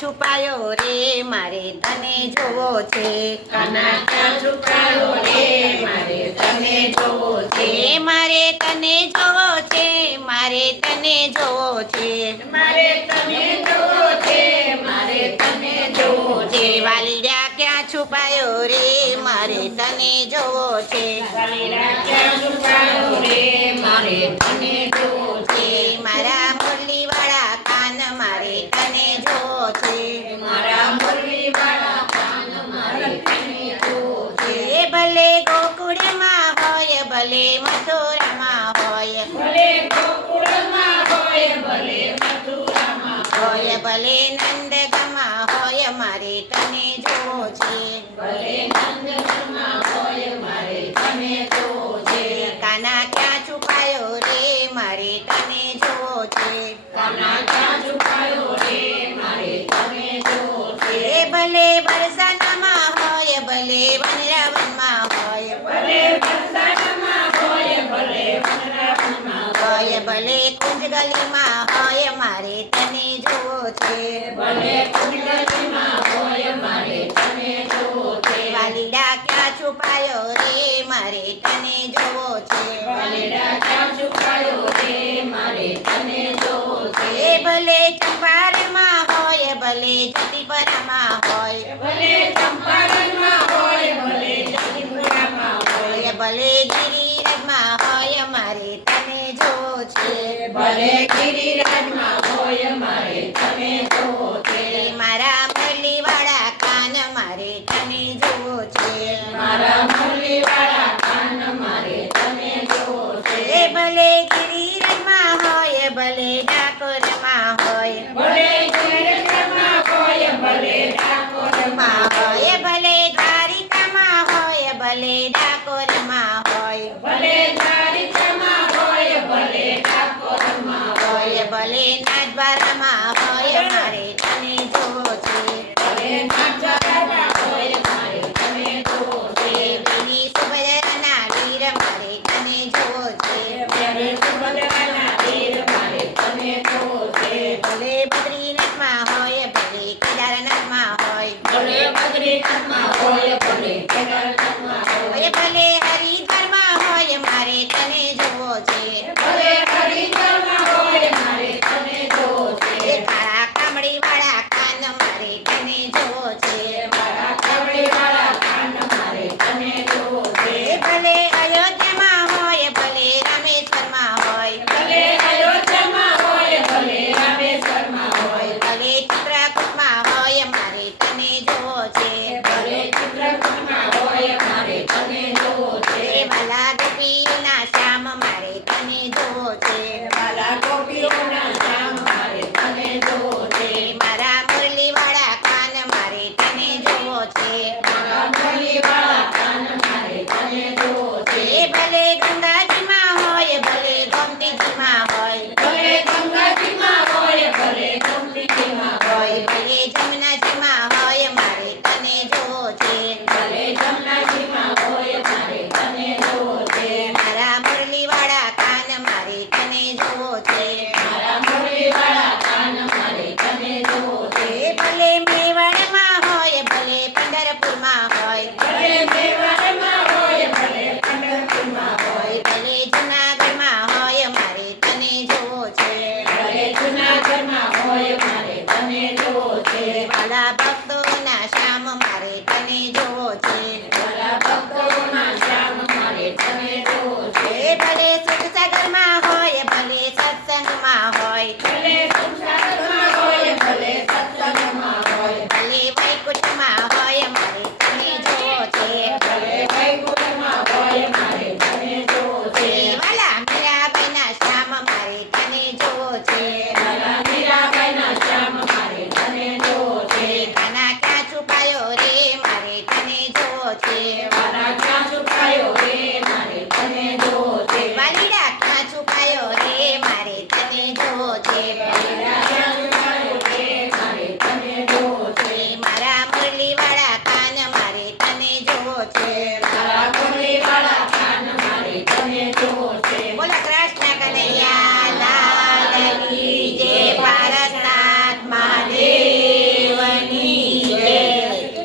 છુપાયો રે મારે તને જોવો છે કાના ક્યાં છુપાયો રે મારે તને જોવો છે મારે તને જોવો છે મારે તને જોવો છે મારે તને જોવો છે મારે તને જોવો છે વાલીડા ક્યાં છુપાયો રે મારે તને જોવો છે વાલીડા ક્યાં છુપાયો રે મારે તને જોવો છે મારા મુરલી વાળા કાન મારે તને જોવો છે મારા મુરલી વાળા કાન મારે તને જોવો છે ભલે ગોકુળમાં હોય ભલે મથુરામાં હોય ભલે ગોકુળમાં હોય ભલે મથુરામાં હોય ભલે નંદગમાં હોય મારે તને જોવો છે ભલે નંદગમાં હોય મારે તને જોવો છે કાના ક્યાં છુપાયો રે મારે તને જોવો છે કાના ક્યાં છુપાયો રે મારે તને જોવો છે ભલે વરસાદમાં હોય ભલે વનરાવનમાં હોય ભલે વરસાદમાં હોય ભલે વનરાવનમાં હોય ભલે કુંજગલીમાં હોય મારે તને જોવો છે ભલે કુંડલીમાં હોય મારે તને જોવો છે વાલીડા ક્યાં છુપાયો રે મારે તને જોવો છે વાલીડા ક્યાં છુપાયો રે મારે તને જોવો છે ભલે ચંપારણમાં હોય ભલે